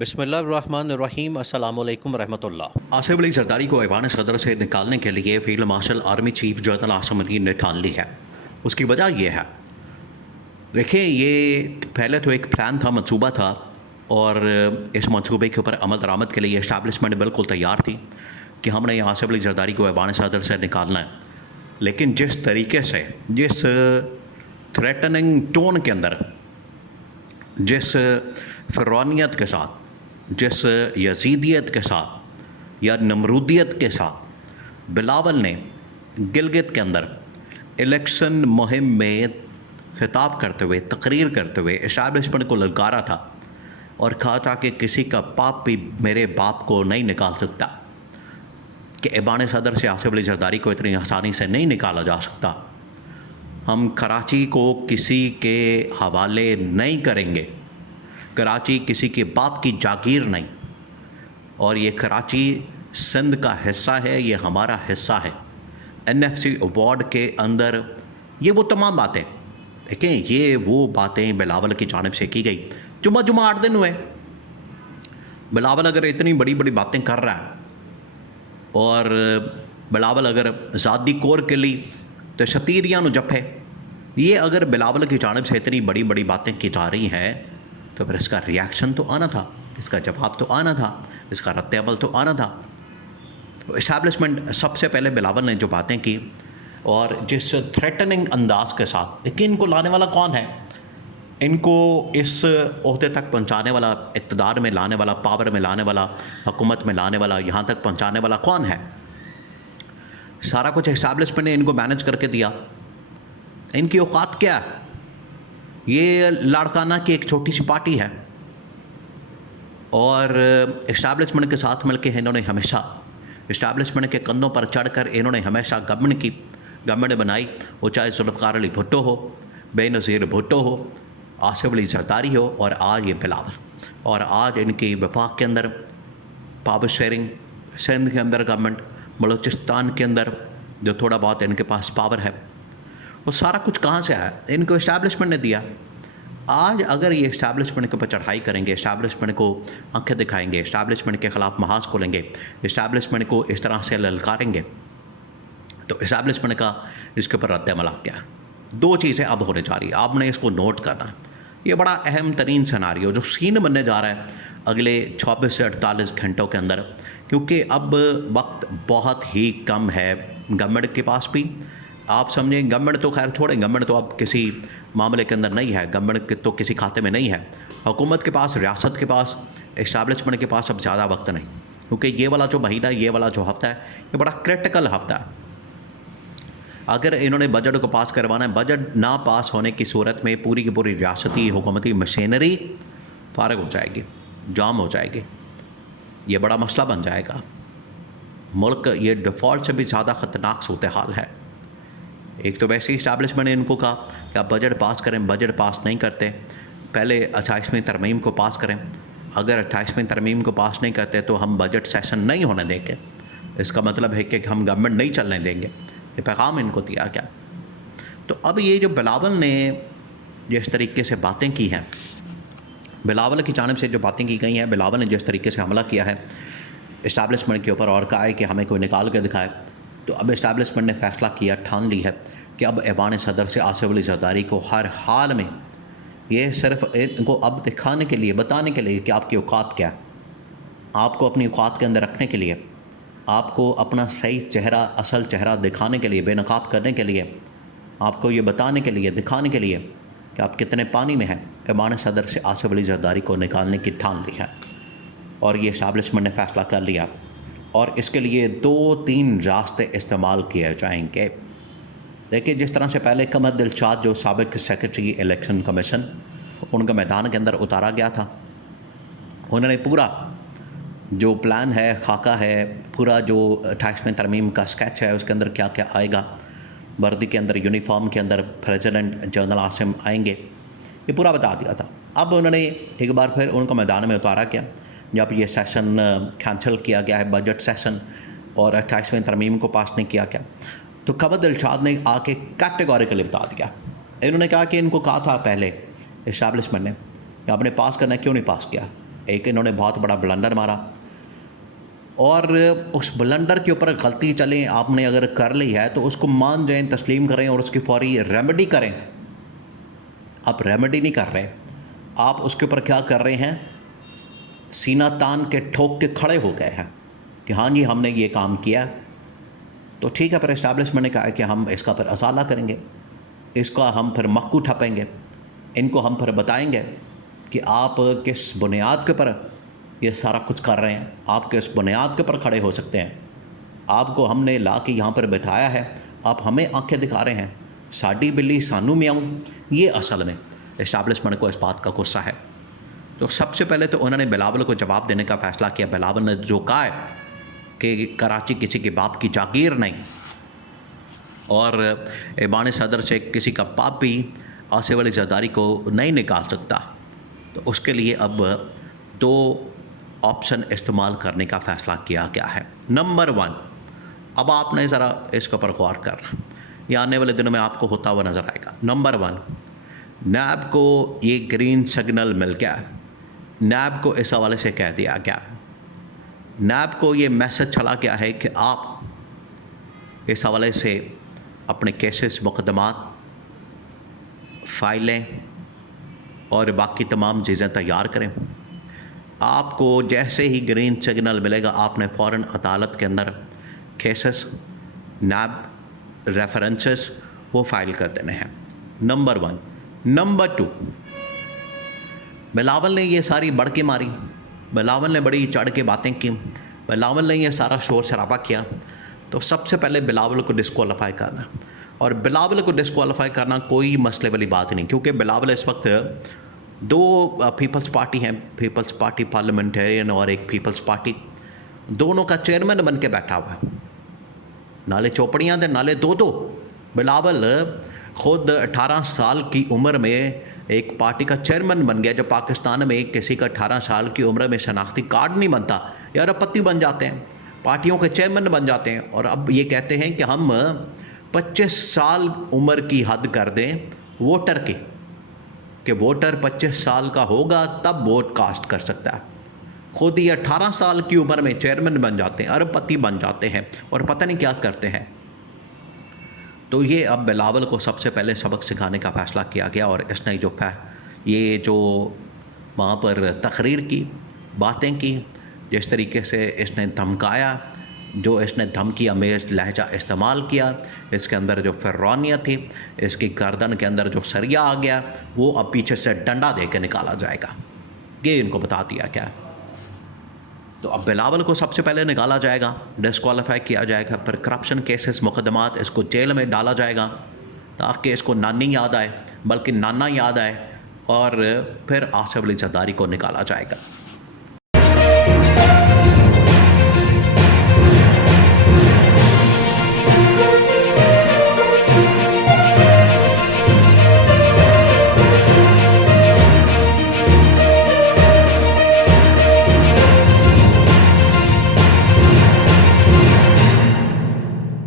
بسم اللہ الرحمن الرحیم۔ السلام علیکم ورحمۃ اللہ۔ آصف علی زرداری کو ایوان صدر سے نکالنے کے لیے field marshal army chief general Asim Ali نے ٹھان لی ہے۔ اس کی وجہ یہ ہے، دیکھیں یہ پہلے تو ایک پلان تھا، منصوبہ تھا، اور اس منصوبے کے اوپر عمل درآمد کے لیے اسٹیبلشمنٹ بالکل تیار تھی کہ ہم نے آصف علی زرداری کو ایوان صدر سے نکالنا ہے۔ لیکن جس طریقے سے، جس تھریٹننگ ٹون کے اندر، جس فرعونیت کے ساتھ، جس یزیدیت کے ساتھ یا نمرودیت کے ساتھ بلاول نے گلگت کے اندر الیکشن مہم میں خطاب کرتے ہوئے، تقریر کرتے ہوئے اسٹیبلشمنٹ کو للکارا تھا اور کہا تھا کہ کسی کا باپ بھی میرے باپ کو نہیں نکال سکتا، کہ ایوان صدر سے آصف علی زرداری کو اتنی آسانی سے نہیں نکالا جا سکتا، ہم کراچی کو کسی کے حوالے نہیں کریں گے، کراچی کسی کے باپ کی جاگیر نہیں، اور یہ کراچی سندھ کا حصہ ہے، یہ ہمارا حصہ ہے۔ NFC ایوارڈ کے اندر یہ وہ تمام باتیں، دیکھیں یہ وہ باتیں بلاول کی جانب سے کی گئی۔ جمعہ 8 دن ہوئے، بلاول اگر اتنی بڑی بڑی باتیں کر رہا ہے، اور بلاول اگر ذاتی کور کے لیے تو شتیریاں نو جپے، یہ اگر بلاول کی جانب سے اتنی بڑی بڑی باتیں کی جا رہی ہیں تو پھر اس کا ریاکشن تو آنا تھا، اس کا جواب تو آنا تھا، اس کا رد عمل تو آنا تھا۔ اسٹیبلشمنٹ سب سے پہلے بلاول نے جو باتیں کی اور جس تھریٹننگ انداز کے ساتھ، لیکن ان کو لانے والا کون ہے، ان کو اس عہدے تک پہنچانے والا، اقتدار میں لانے والا، پاور میں لانے والا، حکومت میں لانے والا، یہاں تک پہنچانے والا کون ہے؟ سارا کچھ اسٹیبلشمنٹ نے ان کو مینج کر کے دیا۔ ان کی اوقات کیا ہے؟ یہ لاڑکانہ کی ایک چھوٹی سی پارٹی ہے، اور اسٹیبلشمنٹ کے ساتھ مل کے انہوں نے ہمیشہ اسٹیبلشمنٹ کے کندھوں پر چڑھ کر انہوں نے ہمیشہ گورنمنٹ بنائی، وہ چاہے ذوالفقار علی بھٹو ہو، بے نظیر بھٹو ہو، آصف علی زرداری ہو، اور آج یہ بلاول، اور آج ان کی وفاق کے اندر پاور شیئرنگ، سندھ کے اندر گورنمنٹ، بلوچستان کے اندر جو تھوڑا بہت ان کے پاس پاور ہے، وہ سارا کچھ کہاں سے آیا؟ ان کو اسٹیبلشمنٹ نے دیا۔ آج اگر یہ اسٹیبلشمنٹ کے اوپر چڑھائی کریں گے، اسٹیبلشمنٹ کو آنکھیں دکھائیں گے، اسٹیبلشمنٹ کے خلاف محاذ کھولیں گے، اسٹیبلشمنٹ کو اس طرح سے للکاریں گے، تو اسٹیبلشمنٹ کا اس کے اوپر رد عمل آ گیا۔ دو چیزیں اب ہونے جا رہی ہیں، آپ نے اس کو نوٹ کرنا ہے۔ یہ بڑا اہم ترین سیناریو جو سین بننے جا رہا ہے اگلے 24 سے 48 گھنٹوں کے اندر، کیونکہ اب وقت بہت ہی کم ہے گورنمنٹ کے پاس بھی۔ آپ سمجھیں گورنمنٹ تو خیر چھوڑیں، گورنمنٹ تو اب کسی معاملے کے اندر نہیں ہے، گورنمنٹ تو کسی کھاتے میں نہیں ہے، حکومت کے پاس، ریاست کے پاس، اسٹیبلشمنٹ کے پاس اب زیادہ وقت نہیں، کیونکہ یہ والا جو مہینہ، یہ والا جو ہفتہ ہے، یہ بڑا کرٹیکل ہفتہ ہے۔ اگر انہوں نے بجٹ کو پاس کروانا ہے، بجٹ نہ پاس ہونے کی صورت میں پوری کی پوری ریاستی حکومتی مشینری فارغ ہو جائے گی، جام ہو جائے گی، یہ بڑا مسئلہ بن جائے گا۔ ملک یہ ڈیفالٹ سے بھی زیادہ خطرناک صورتحال ہے۔ ایک تو ویسے ہی اسٹیبلشمنٹ نے ان کو کہا کہ آپ بجٹ پاس کریں، بجٹ پاس نہیں کرتے، پہلے 28ویں ترمیم کو پاس کریں، اگر 28ویں ترمیم کو پاس نہیں کرتے تو ہم بجٹ سیشن نہیں ہونے دیں گے، اس کا مطلب ہے کہ ہم گورنمنٹ نہیں چلنے دیں گے، یہ پیغام ان کو دیا گیا۔ تو اب یہ جو بلاول نے جس طریقے سے باتیں کی ہیں، بلاول کی جانب سے جو باتیں کی گئی ہیں، بلاول نے جس طریقے سے حملہ کیا ہے اسٹیبلشمنٹ کے اوپر اور کہا ہے کہ ہمیں کوئی نکال کے دکھائے، تو اب اسٹیبلشمنٹ نے فیصلہ کیا، ٹھان لی ہے کہ اب ایوان صدر سے آصف علی زرداری کو ہر حال میں، یہ صرف ان کو اب دکھانے کے لیے، بتانے کے لیے کہ آپ کی اوقات کیا ہے، آپ کو اپنی اوقات کے اندر رکھنے کے لیے، آپ کو اپنا صحیح چہرہ، اصل چہرہ دکھانے کے لیے، بے نقاب کرنے کے لیے، آپ کو یہ بتانے کے لیے، دکھانے کے لیے کہ آپ کتنے پانی میں ہیں، ایوان صدر سے آصف علی زرداری کو نکالنے کی ٹھان لی ہے، اور یہ اسٹیبلشمنٹ نے فیصلہ کر لیا، اور اس کے لیے 2-3 راستے استعمال کیے جائیں گے۔ دیکھیے جس طرح سے پہلے قمر دلشاد جو سابق سیکرٹری الیکشن کمیشن، ان کا میدان کے اندر اتارا گیا تھا، انہوں نے پورا جو پلان ہے، خاکہ ہے، پورا جو 28ویں ترمیم کا سکیچ ہے، اس کے اندر کیا کیا آئے گا، وردی کے اندر، یونیفارم کے اندر پریزیڈنٹ جنرل عاصم آئیں گے، یہ پورا بتا دیا تھا۔ اب انہوں نے ایک بار پھر ان کو میدان میں اتارا گیا، جب یہ سیشن کینسل کیا گیا ہے، بجٹ سیشن، اور 28ویں ترمیم کو پاس نہیں کیا گیا، تو قمر دلشاد نے آ کے کیٹیگوریکلی بتا دیا۔ انہوں نے کہا کہ ان کو کہا تھا پہلے اسٹیبلشمنٹ نے کہ آپ نے پاس کرنا ہے، کیوں نہیں پاس کیا؟ ایک انہوں نے بہت بڑا بلنڈر مارا، اور اس بلنڈر کے اوپر غلطی چلیں آپ نے اگر کر لی ہے تو اس کو مان جائیں، تسلیم کریں اور اس کی فوری ریمیڈی کریں۔ آپ ریمیڈی نہیں کر رہے، آپ اس کے اوپر کیا کر رہے ہیں، سینہ تان کے ٹھوک کے کھڑے ہو گئے ہیں کہ ہاں جی ہم نے یہ کام کیا۔ تو ٹھیک ہے، پھر اسٹیبلشمنٹ نے کہا ہے کہ ہم اس کا پھر ازالہ کریں گے، اس کا ہم پھر مکو ٹھپیں گے، ان کو ہم پھر بتائیں گے کہ آپ کس بنیاد کے پر یہ سارا کچھ کر رہے ہیں، آپ کس بنیاد کے پر کھڑے ہو سکتے ہیں، آپ کو ہم نے لا کے یہاں پر بٹھایا ہے، آپ ہمیں آنکھیں دکھا رہے ہیں، ساڈی بلی سانو میاؤں۔ یہ اصل میں اسٹیبلشمنٹ کو اس بات کا غصہ ہے۔ تو سب سے پہلے تو انہوں نے بلاول کو جواب دینے کا فیصلہ کیا۔ بلاول نے جو کہا ہے کہ کراچی کسی کے باپ کی جاگیر نہیں، اور ایوان صدر سے کسی کا باپ بھی آصف علی زرداری کو نہیں نکال سکتا، تو اس کے لیے اب 2 آپشن استعمال کرنے کا فیصلہ کیا گیا ہے۔ نمبر 1، اب آپ نے ذرا اس کے اوپر غور کرنا، یہ آنے والے دنوں میں آپ کو ہوتا ہوا نظر آئے گا۔ نمبر 1، نیب کو یہ گرین سگنل مل گیا، نیب کو اس حوالے سے کہہ دیا گیا، نیب کو یہ میسج چلا گیا ہے کہ آپ اس حوالے سے اپنے کیسز، مقدمات، فائلیں اور باقی تمام چیزیں تیار کریں۔ آپ کو جیسے ہی گرین سگنل ملے گا آپ نے فوراً عدالت کے اندر کیسز، نیب ریفرنسز وہ فائل کر دینے ہیں۔ نمبر 1۔ نمبر 2، بلاول نے یہ ساری بڑھ کے ماری، بلاول نے بڑی چڑھ کے باتیں کی، بلاول نے یہ سارا شور شرابہ کیا، تو سب سے پہلے بلاول کو ڈسکوالیفائی کرنا، اور بلاول کو ڈسکوالیفائی کرنا کوئی مسئلے والی بات نہیں، کیونکہ بلاول اس وقت 2 پیپلز پارٹی ہیں، پیپلز پارٹی پارلیمنٹیرین اور ایک پیپلز پارٹی، دونوں کا چیئرمین بن کے بیٹھا ہوا ہے، نالے چوپڑیاں دے نالے 2 بلاول خود 18 سال کی عمر میں ایک پارٹی کا چیئرمین بن گیا۔ جب پاکستان میں کسی کا 18 سال کی عمر میں شناختی کارڈ نہیں بنتا، یار پتی بن جاتے ہیں، پارٹیوں کے چیئرمین بن جاتے ہیں، اور اب یہ کہتے ہیں کہ ہم 25 سال عمر کی حد کر دیں ووٹر کی، کہ ووٹر 25 سال کا ہوگا تب ووٹ کاسٹ کر سکتا ہے۔ خود یہ 18 سال کی عمر میں چیئرمین بن جاتے ہیں، ارب پتی بن جاتے ہیں، اور پتہ نہیں کیا کرتے ہیں۔ تو یہ اب بلاول کو سب سے پہلے سبق سکھانے کا فیصلہ کیا گیا، اور اس نے جو وہاں پر تقریر کی، باتیں کی، جس طریقے سے اس نے دھمکایا، جو اس نے دھمکی آمیز لہجہ استعمال کیا، اس کے اندر جو فرعونیت تھی، اس کی گردن کے اندر جو سریا آ گیا، وہ اب پیچھے سے ڈنڈا دے کے نکالا جائے گا، یہ ان کو بتا دیا گیا۔ تو اب بلاول کو سب سے پہلے نکالا جائے گا، ڈسکوالیفائی کیا جائے گا، پھر کرپشن کیسز، مقدمات، اس کو جیل میں ڈالا جائے گا تاکہ اس کو نانی یاد آئے، بلکہ نانا یاد آئے، اور پھر آصف علی زرداری کو نکالا جائے گا۔